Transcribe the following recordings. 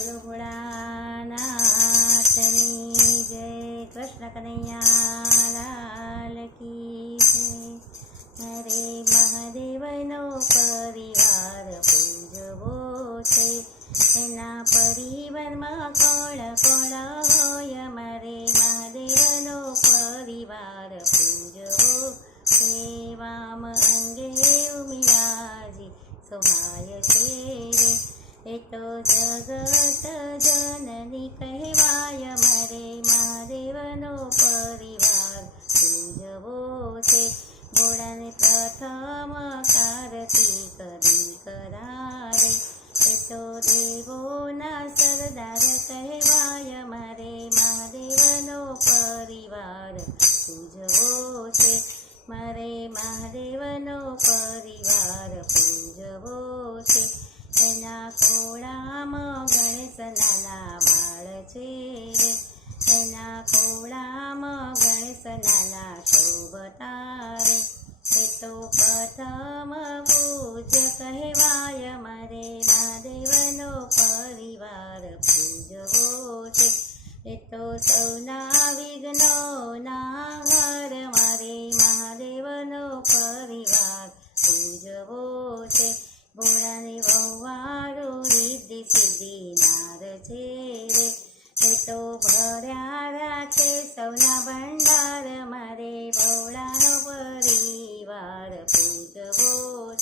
બોલો ભોળાનાથની જય, કૃષ્ણ કનૈયા લાલ કી જય। હરે મહાદેવનો પરિવાર પૂજવો છે, એના પરિવારમાં કોણ કોણ હોય, મારે મહાદેવનો પરિવાર પૂજવો છે। વામ અંગે ઉમિયાજી સોહાય છે રે, એ તો જગત જનની કહેવાય, મારે મહાદેવનો પરિવાર પૂજવો છે। ભોળાને પ્રથમ આરતી કરી કરારે, એ તો દેવોના સરદાર કહેવાય, મારે મહાદેવનો પરિવાર પૂજવો છે। મારે મહાદેવનો પરિવાર પૂજવો છે। એના ખોળામાં ગણેશ નાના બાળ છે રે, એના ખોળામાં ગણેશ નાના શોભતા રે, એ તો પ્રથમ પૂજ્ય કહેવાય, મારે મહાદેવનો પરિવાર પૂજવો છે। એ તો સૌના વિઘ્નોના હર, મારે મહાદેવનો પરિવાર પૂજવો છે। ભોળાને વહુવારો રિદ્ધિ સિદ્ધિ નાર છે રે, એ તો ભર્યા રાખે સૌના ભંડાર, મારે ભોળાનો પરિવાર પૂજવો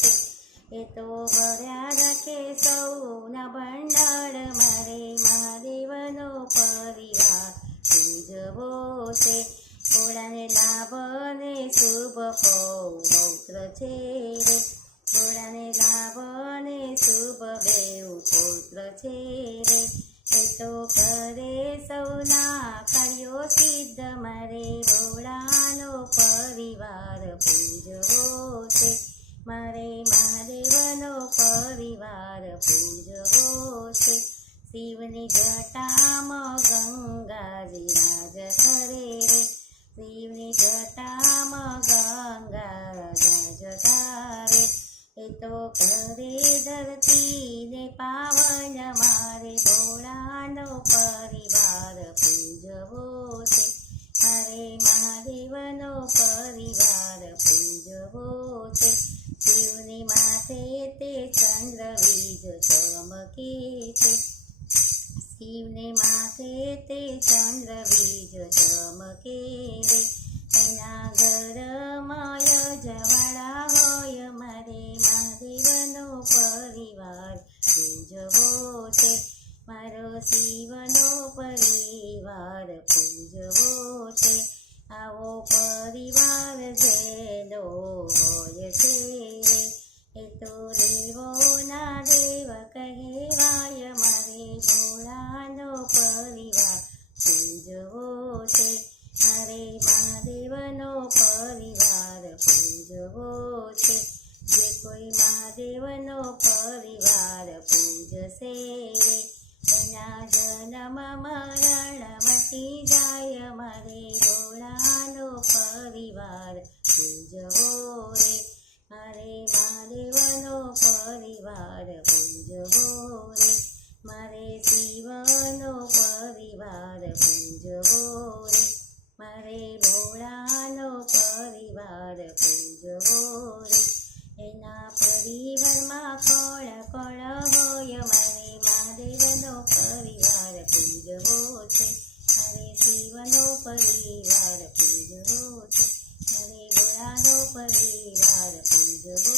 છે। એ તો ભર્યા રાખે સૌના ભંડાર, મારે મહાદેવનો પરિવાર પૂજવો છે। ભોળાને લાભ ને શુભ પૌત્ર છે રે, ભોળાને લાભ ને શુભ બેઉ પૌત્ર છે રે, એ તો કરે સૌના કાર્યો સિદ્ધ, મારે ભોળાનો પરિવાર પૂજવો છે। મારે મહાદેવનો પરિવાર પૂજવો છે। શિવની જટામાં ગંગાજી રાજ કરે રે, શિવની જટામાં ગંગા રાજ કરે, એ તો કરે ધરતીને પાવન, મારે ભોળાનો પરિવાર પૂજવો છે। મારે મહાદેવનો પરિવાર પૂજવો છે। શિવની માથે તે ચંદ્ર બીજ ચમકે છે, શિવને માથે તે ચંદ્ર બીજ ચમકે રે, એના ઘરમાં યજવાળા હોય, મારે મહાદેવનો પરિવાર પૂજવો છે। મારો શિવનો પરિવાર પૂજવો છે। આવો પરિવાર જેનો હોય છે રે, એ તો દેવોના દેવ કહેવાય, મારે ભોળાનો પરિવાર પૂજવો છે। મારે મહાદેવનો પરિવાર પૂજવો છે। જે કોઈ મહાદેવનો પરિવાર પૂજશે રે, એના જન્મ મરણ મટી જાય, મારે ભોળાનો પરિવાર પૂજવો રે, મારે મહાદેવનો પરિવાર પૂજવો રે, મારે શિવનો પરિવાર પૂજવો રે, મારે ભોળાનો પરિવાર પૂજવો રે। એના પરિવારમાં કોણ કોણ હોય, મારે મહાદેવનો પરિવાર પૂજવો છે। મારે શિવનો પરિવાર પૂજવો છે, મારે ભોળાનો પરિવાર પૂજવો